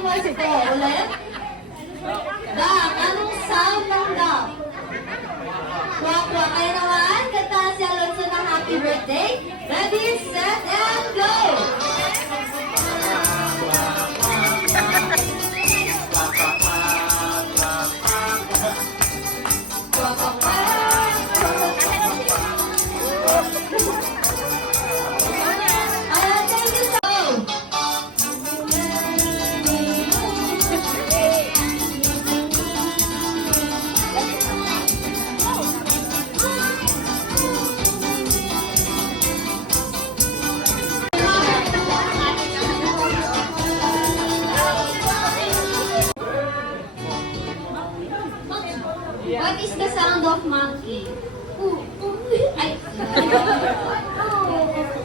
animals ito? Ulit? Duck. Anong sound ng duck? Kwak-kwak. Kaya naman, kanta si Alonso ng happy birthday. Ready, set, and go! What is the sound of monkey? Ay.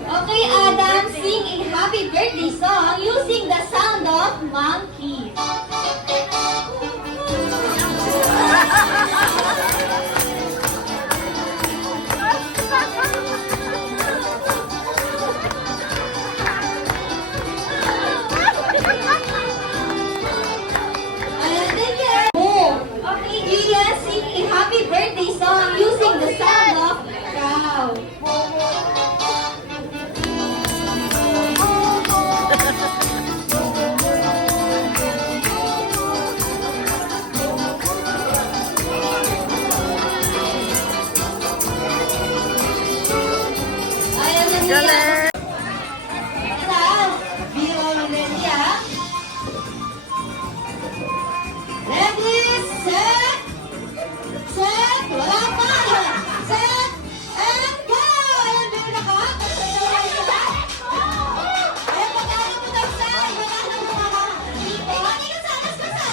Okay, Adam, sing a happy birthday song using the sound of monkey. Okay, Gia, sing a happy birthday song using the sound of cow. Ayan na niya. Ready, set, wala pa. Set, and go! Ayan, meron na ka? Ayan, magkano mo tayo sa? Magkano mo ka? Pati ka sa, nas ka sa.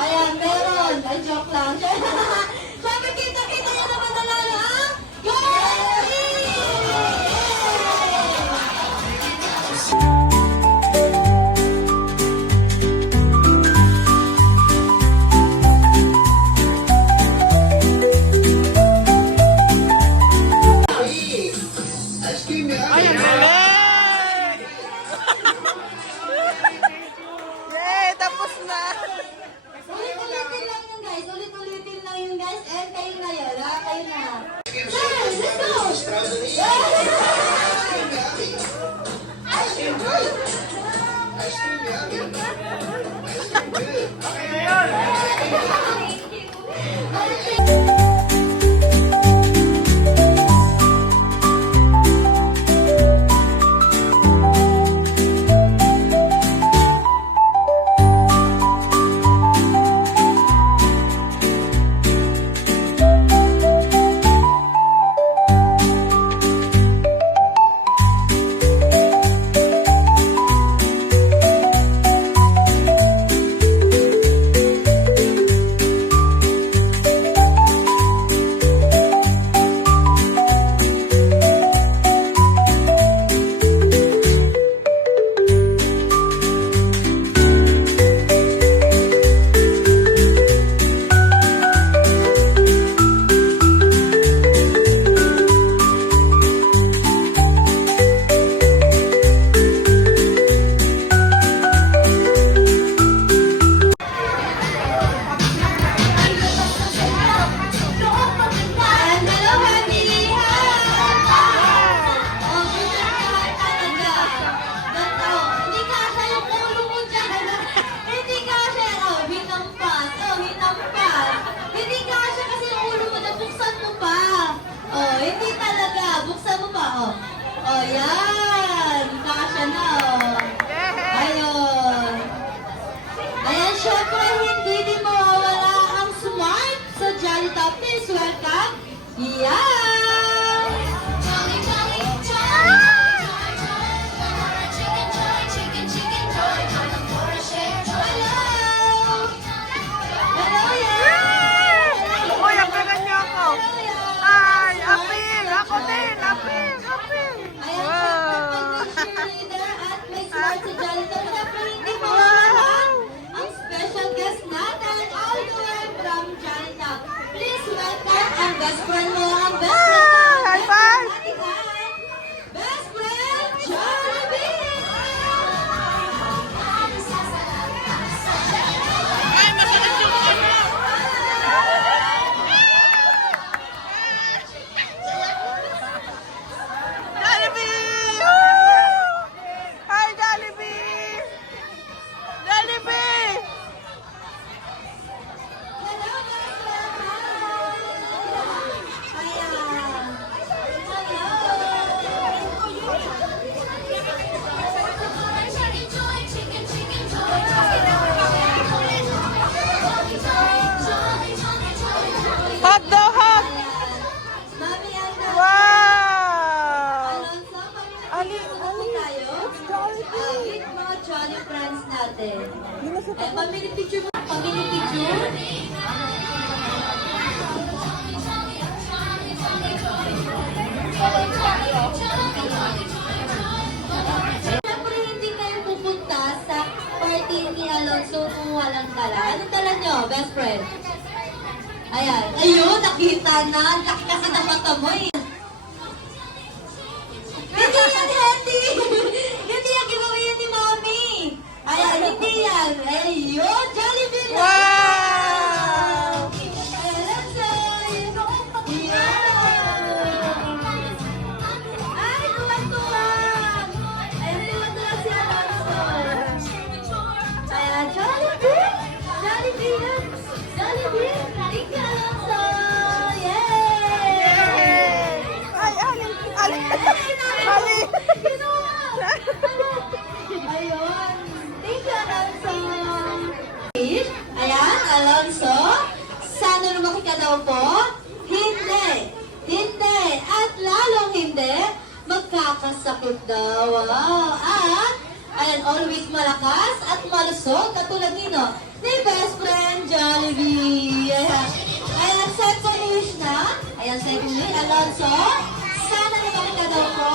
Ayan, joke lang. Sabi, kita-kita niya naman nanalo, ha? Ay, ang galing! Yay! Tapos na! Ulit-ulitin lang yun, guys. Ulit-ulitin. Ako din, apil. Ayan, Wow. syempre, pag may cheerleader at may smart sa janitor, syempre hindi mawawala ang special guest natin all the way from China. Please welcome ang best friend mo, ang best friend mo. High five! Best friend, Jollibee! Jollibee! Woo! Hi, Jollibee! Jollibee! Hello, best friend! Ayan. Hot daw, hot! Mami, ano? Wow! Alonso, pamili tayo. Meet mga Jolly friends natin. Pamili picture mo. Pamili picture. Siyempre, hindi kayo pupunta sa party ni Alonso kung walang dala. Anong dala nyo, best friend? Ayan. Ayun, nakita na. Laki kasi ng mata mo eh. Hindi yan, Hendy! Hindi yan, giveaway yan ni Mami. Ayan, hindi yan. Ayun, Jollibee na. Wow! Ayan, let's say. Ay, tuwa-tuwa. Ayan, tuwa-tuwa si Alonso. Ayan, Jollibee. Jollibee yan. Jollibee. Thank you, Alonso. Yay! Ay, Ali! Ayun. Thank you, Alonso. Ayan, Alonso. Sana lumaki ka daw po? Hindi. Hindi. At lalong hindi, magkakasakit daw. Wow. At, ayan, always malakas at malusog katulad nino ni best friend Jollibee. Ayan. Ayan, second wish na. Ayan, second wish. Alonso, sana lumaki ka daw po?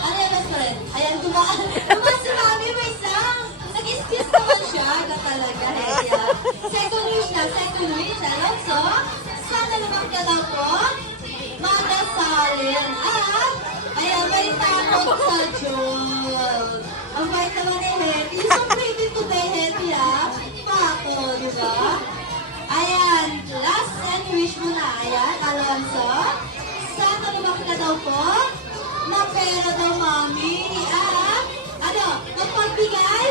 Ano yung best friend? Ayan, dumaan si Mami, may isang. Nag-excuse naman siya. Ika talaga. Ayan. Second wish na, second wish. Alonso, sana lumaki ka daw po? Madasalin. At, ayan, may takot sa Diyos. Ang bait naman ni Hetty. So pretty today, Hetty, ah. Pako, di ba? Ayan, last and wish mo na. Ayan, Alonso. Sana lumaki ka daw po? Na pera daw, Mami. Ah, ano, magpagbigay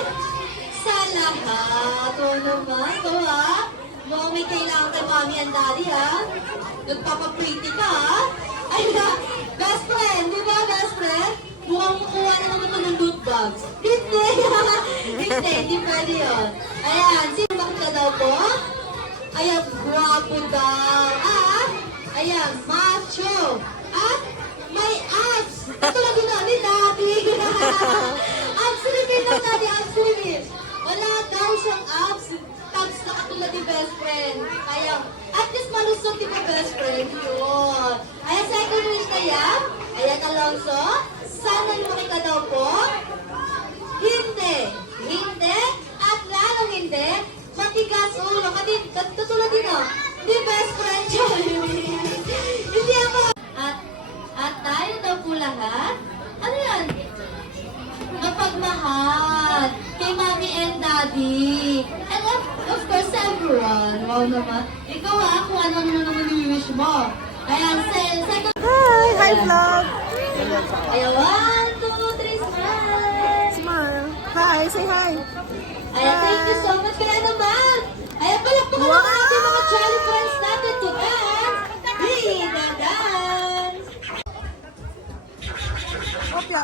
sa lahat. O naman, ito ah. Mukhang may kailangan kay Mami and Daddy, ha? Nagpapapretty ka, ha? Ay na, best friend, di ba, best friend? Mukhang kuha na naman ito ng loot bags. Hindi, hindi pwede yun. Ayan, sino bakit ka daw po? Ayan, guwapo daw. At, ayan, macho. At, may abs. Katulad din ni Daddy. Abs reveal lang, Daddy, abs reveal. Wala daw siyang abs. Tabs na katulad ni best friend. Kaya, at least malusog di ba best friend? Yun. Ayan, second wish na yan. Ayan, Alonso. Sana lumaki ka daw po. Hindi. Hindi. At lalong hindi. Matigas ulo. Katulad din o. Di best friend Jollibee. Hindi ako. At tayo daw po lahat. Ano yan? Mapagmahal kay Mommy and Daddy. And of course, everyone. Wow naman. Ikaw kung ano naman yung wish mo. Ayan, second. Hi, vlog! Ayan, 1, 2, 3, smile. Smile. Hi, say hi. Ayan, thank you so much. Kaya naman. Ayan, palakpakan naman natin yung mga Jolly friends natin to dance. Be the dance. Opya.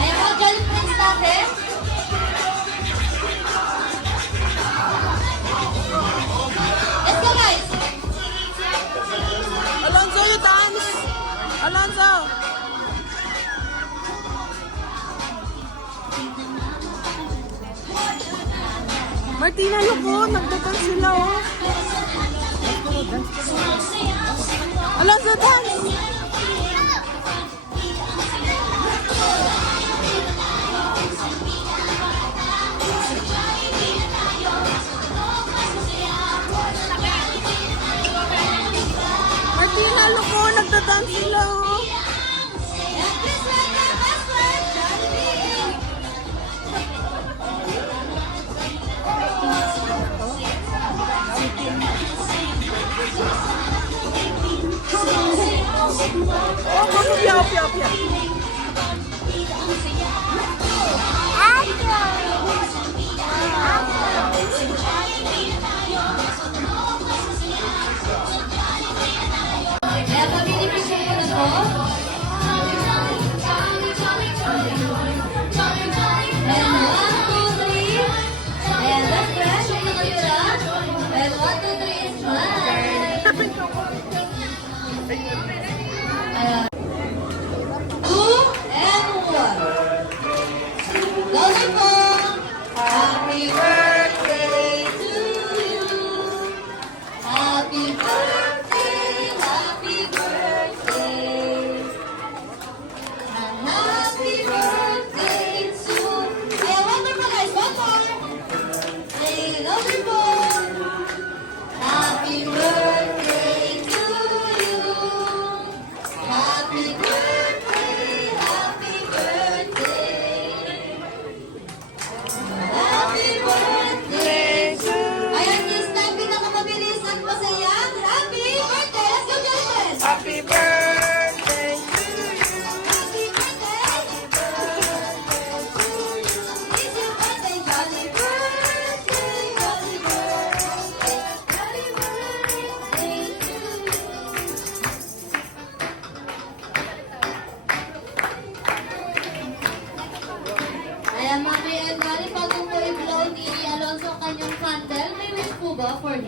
Ayan, mga Jolly friends natin. Let's go, guys. Alonso, you dance! Alonso! Martina, yuko. Nagdagan sila, oh. Alonso, dance! Martina, yuko. Nagdagan sila, oh. Oh, pia. Kaya pag-inipin ko na po. And 1, 2, 3. And that's fresh. Yung nakatira. And 1, 2, 3 is flat. Ayan. 2 and 1. Louder po. Happy birthday to you. Happy birthday, happy birthday. And happy birthday to... Ayan, wonderful guys, one more. Say, louder po. Happy birthday to you. Happy birthday, happy birthday. Happy birthday to you. Ayan, this time pinakamabilis at masayang happy birthday. Let's go, Jennifer. Happy birthday to you. Happy birthday. Happy birthday to you. It's your birthday, Johnny. Birthday, happy birthday. Happy birthday to you. Ayan, Mami and Mami, bago po i-blow ni Alonso ang kanyang candle, may wish po ba for him?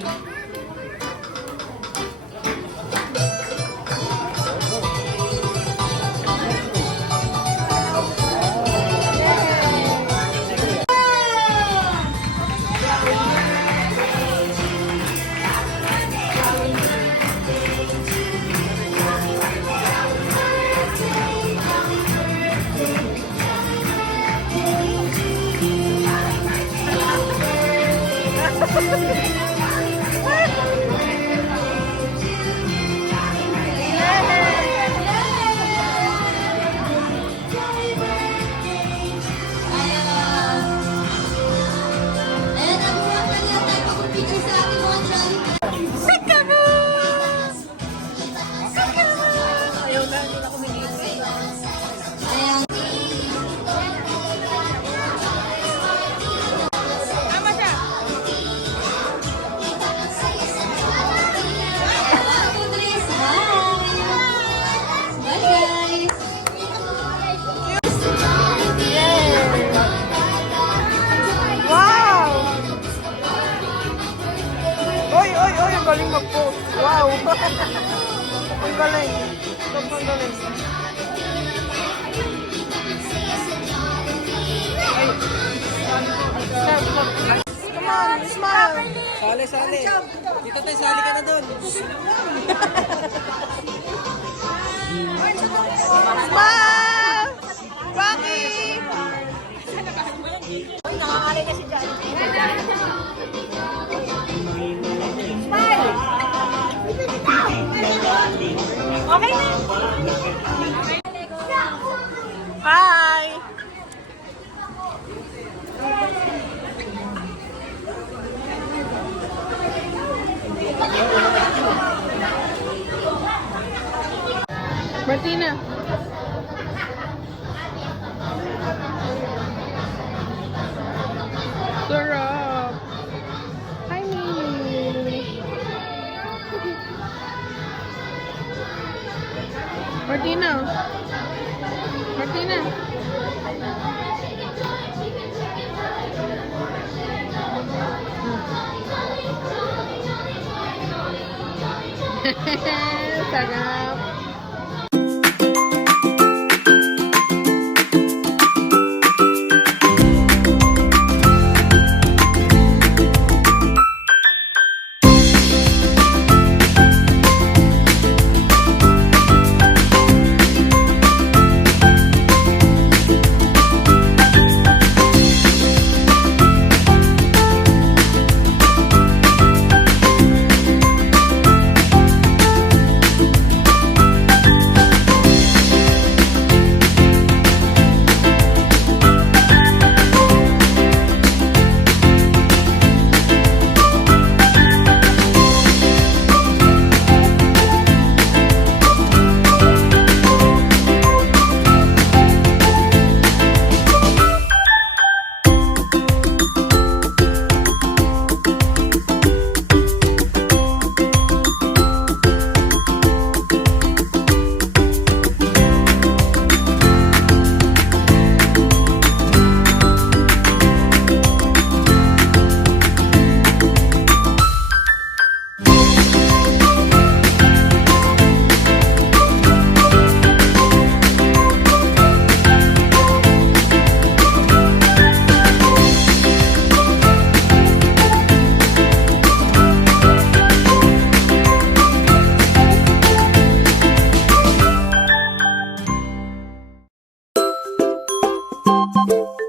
Ayan, nabuhat na niya tayo pag-picture sa ating mga Johnny. Ayaw na, hindi na ako minigil. Ayan. Tama siya. 1, 2, 3, smile! Smile, guys! Wow! Oy, ang galing mag-post. Wow! Ang galing. Sobrang galing. Come on, smile! Sali. Dito tayo, sali ka na doon. Smile! Rocky! Uy, nakakali kasi dyan. Smile! Okay na. Hi! Martina. Sarap. Hi, Mimi. Martina. Sarap. Happy